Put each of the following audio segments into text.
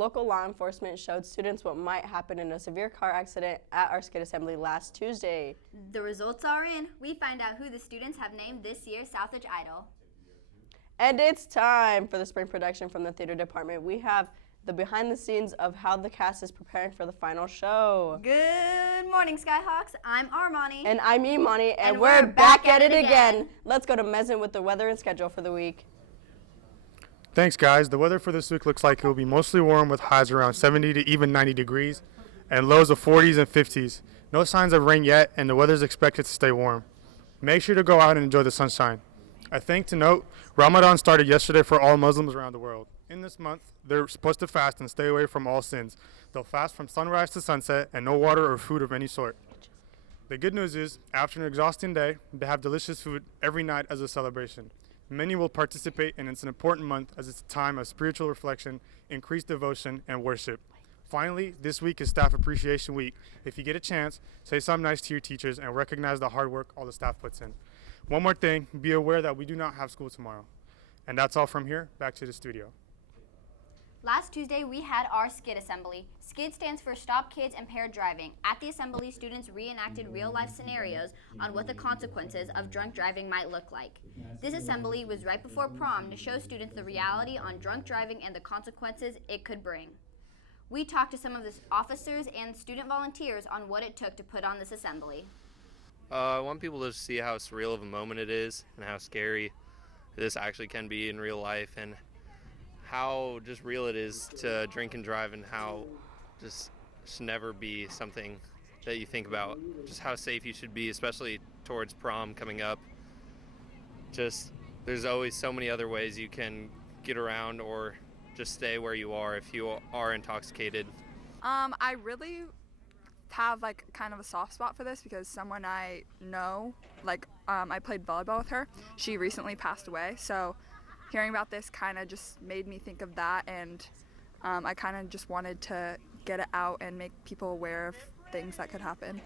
local law enforcement showed students what might happen in a severe car accident at our SKID assembly last Tuesday. The results are in. We find out who the students have named this year's Southridge Idol. And it's time for the spring production from the theater department. We have the behind the scenes of how the cast is preparing for the final show. Good morning, Skyhawks. I'm Armani. And I'm Imani, and we're back at it again. Let's go to Mezen with the weather and schedule for the week. Thanks, guys. The weather for this week looks like it will be mostly warm with highs around 70 to even 90 degrees and lows of 40s and 50s. No signs of rain yet, and the weather is expected to stay warm. Make sure to go out and enjoy the sunshine. A thing to note, Ramadan started yesterday for all Muslims around the world. In this month, they're supposed to fast and stay away from all sins. They'll fast from sunrise to sunset and no water or food of any sort. The good news is, after an exhausting day, they have delicious food every night as a celebration. Many will participate, and it's an important month as it's a time of spiritual reflection, increased devotion, and worship. Finally, this week is Staff Appreciation Week. If you get a chance, say something nice to your teachers and recognize the hard work all the staff puts in. One more thing, be aware that we do not have school tomorrow. And that's all from here, back to the studio. Last Tuesday, we had our SKID assembly. SKID stands for Stop Kids Impaired Driving. At the assembly, students reenacted real-life scenarios on what the consequences of drunk driving might look like. This assembly was right before prom to show students the reality on drunk driving and the consequences it could bring. We talked to some of the officers and student volunteers on what it took to put on this assembly. I want people to see how surreal of a moment it is and how scary this actually can be in real life, and how just real it is to drink and drive, and how just should never be something that you think about. Just how safe you should be, especially towards prom coming up. Just there's always so many other ways you can get around or just stay where you are if you are intoxicated. I really have like kind of a soft spot for this because someone I know, I played volleyball with her. She recently passed away, so hearing about this kind of just made me think of that, and I kind of just wanted to get it out and make people aware of things that could happen.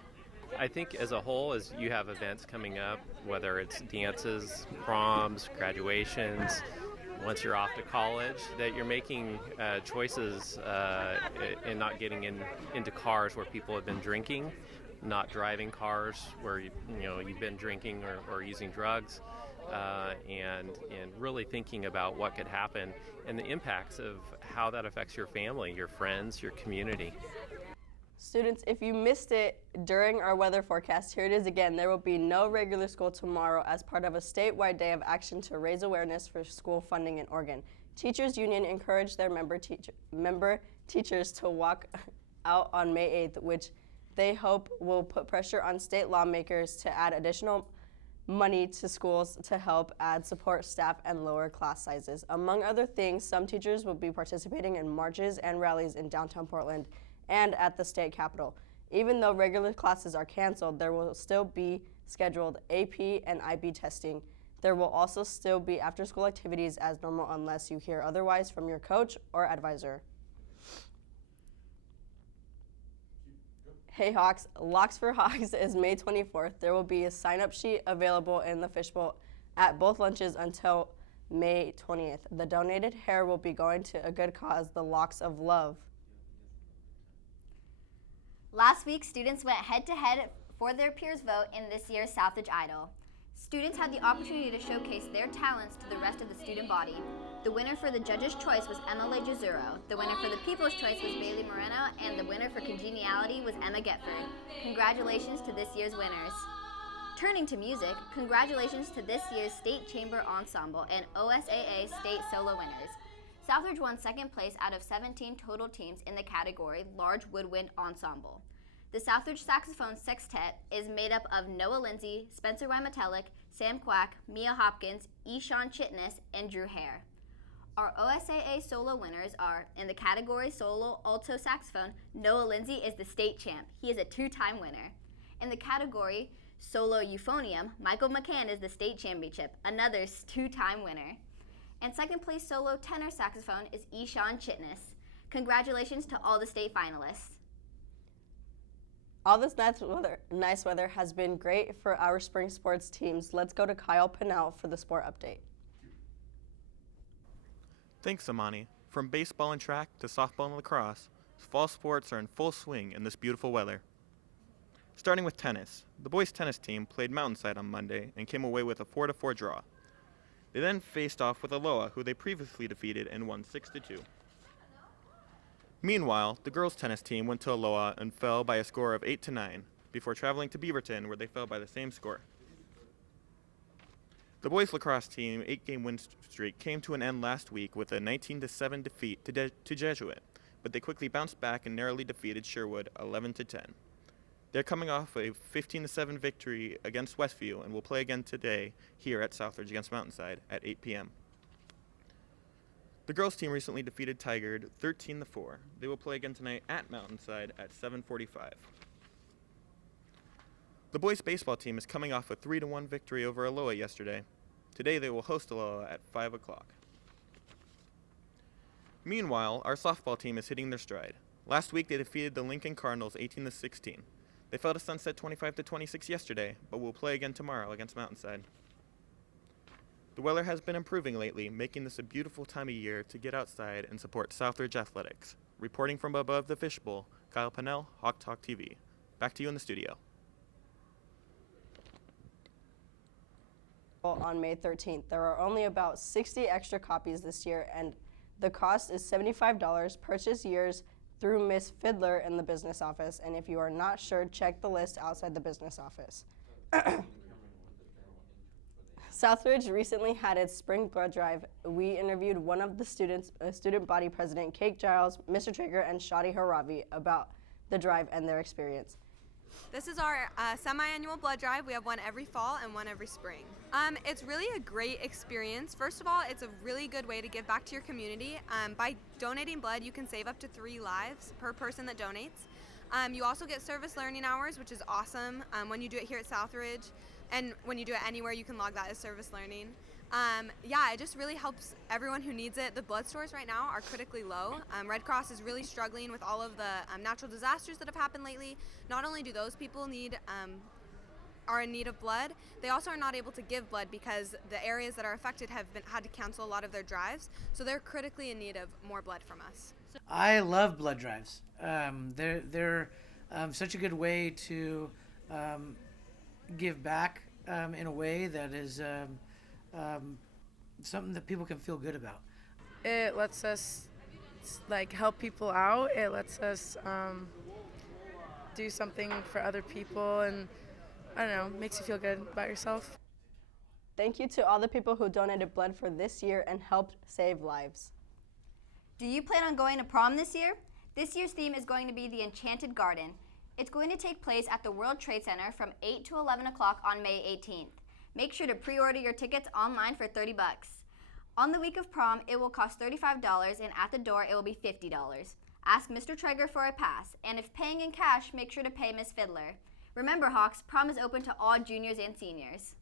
I think as a whole, as you have events coming up, whether it's dances, proms, graduations, once you're off to college, that you're making choices and not getting into cars where people have been drinking, not driving cars where you've been drinking or using drugs. And really thinking about what could happen and the impacts of how that affects your family, your friends, your community. Students, if you missed it during our weather forecast, here it is again. There will be no regular school tomorrow as part of a statewide day of action to raise awareness for school funding in Oregon. Teachers Union encouraged their member teachers to walk out on May 8th, which they hope will put pressure on state lawmakers to add additional money to schools to help add support staff and lower class sizes. Among other things, some teachers will be participating in marches and rallies in downtown Portland and at the state capitol. Even though regular classes are canceled, there will still be scheduled AP and IB testing. There will also still be after-school activities as normal unless you hear otherwise from your coach or advisor. Hey Hawks, Locks for Hawks is May 24th. There will be a sign-up sheet available in the fishbowl at both lunches until May 20th. The donated hair will be going to a good cause, the Locks of Love. Last week, students went head-to-head for their peers' vote in this year's Southridge Idol. Students had the opportunity to showcase their talents to the rest of the student body. The winner for the judge's choice was Emily Jazuro. The winner for the people's choice was Bailey Moreno, and the winner for congeniality was Emma Getford. Congratulations to this year's winners. Turning to music, congratulations to this year's State Chamber Ensemble and OSAA State Solo winners. Southridge won second place out of 17 total teams in the category Large Woodwind Ensemble. The Southridge Saxophone Sextet is made up of Noah Lindsay, Spencer Wymetelic, Sam Quack, Mia Hopkins, Eshawn Chitness, and Drew Hare. Our OSAA solo winners are, in the category Solo Alto Saxophone, Noah Lindsay is the state champ. He is a two-time winner. In the category Solo Euphonium, Michael McCann is the state championship, another two-time winner. And second place solo tenor saxophone is Eshawn Chitness. Congratulations to all the state finalists. All this nice weather has been great for our spring sports teams. Let's go to Kyle Pinnell for the sport update. Thanks, Amani. From baseball and track to softball and lacrosse, fall sports are in full swing in this beautiful weather. Starting with tennis, the boys' tennis team played Mountainside on Monday and came away with a 4-4 draw. They then faced off with Aloha, who they previously defeated and won 6-2. Meanwhile, the girls' tennis team went to Aloha and fell by a score of 8-9, before traveling to Beaverton, where they fell by the same score. The boys' lacrosse team 8-game win streak came to an end last week with a 19-7 defeat to Jesuit, but they quickly bounced back and narrowly defeated Sherwood 11-10. They're coming off a 15-7 victory against Westview and will play again today here at Southridge against Mountainside at 8 p.m. The girls' team recently defeated Tigard 13-4. They will play again tonight at Mountainside at 7:45. The boys' baseball team is coming off a 3-1 victory over Aloha yesterday. Today they will host Aloha at 5 o'clock. Meanwhile, our softball team is hitting their stride. Last week they defeated the Lincoln Cardinals 18-16. They fell to Sunset 25-26 yesterday, but will play again tomorrow against Mountainside. The weather has been improving lately, making this a beautiful time of year to get outside and support Southridge athletics. Reporting from above the fishbowl, Kyle Pennell, Hawk Talk TV. Back to you in the studio. On May 13th. There are only about 60 extra copies this year, and the cost is $75. Purchase yours through Miss Fiddler in the business office, and if you are not sure, check the list outside the business office. Southridge recently had its spring blood drive. We interviewed one of the students, student body president, Kate Giles, Mr. Traeger, and Shadi Haravi about the drive and their experience. This is our semi-annual blood drive. We have one every fall and one every spring. It's really a great experience. First of all, it's a really good way to give back to your community. By donating blood, you can save up to 3 lives per person that donates. You also get service learning hours, which is awesome when you do it here at Southridge. And when you do it anywhere, you can log that as service learning. Yeah, it just really helps everyone who needs it. The blood stores right now are critically low. Red Cross is really struggling with all of the natural disasters that have happened lately. Not only do those people are in need of blood, they also are not able to give blood because the areas that are affected have had to cancel a lot of their drives. So they're critically in need of more blood from us. I love blood drives. They're such a good way to give back in a way that is something that people can feel good about. It lets us help people out. It lets us do something for other people, and I don't know, makes you feel good about yourself. Thank you to all the people who donated blood for this year and helped save lives. Do you plan on going to prom this year? This year's theme is going to be the Enchanted Garden. It's going to take place at the World Trade Center from 8 to 11 o'clock on May 18th. Make sure to pre-order your tickets online for $30. On the week of prom, it will cost $35, and at the door, it will be $50. Ask Mr. Traeger for a pass, and if paying in cash, make sure to pay Miss Fiddler. Remember, Hawks, prom is open to all juniors and seniors.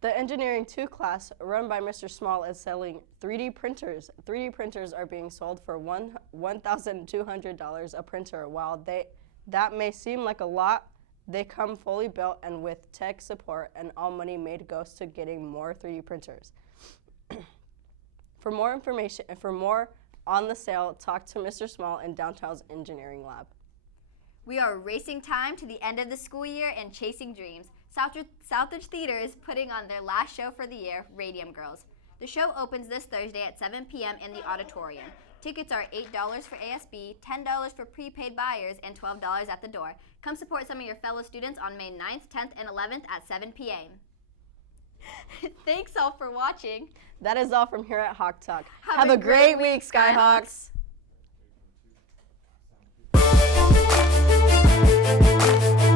The Engineering 2 class, run by Mr. Small, is selling 3D printers. 3D printers are being sold for $1,200 a printer. While that may seem like a lot, they come fully built and with tech support, and all money made goes to getting more 3D printers. For more information and for more on the sale, talk to Mr. Small in Downtown's Engineering Lab. We are racing time to the end of the school year and chasing dreams. Southridge Theater is putting on their last show for the year, Radium Girls. The show opens this Thursday at 7 p.m. in the auditorium. Tickets are $8 for ASB, $10 for prepaid buyers, and $12 at the door. Come support some of your fellow students on May 9th, 10th, and 11th at 7 p.m. Thanks all for watching. That is all from here at Hawk Talk. Have a great week, Skyhawks. Skyhawks.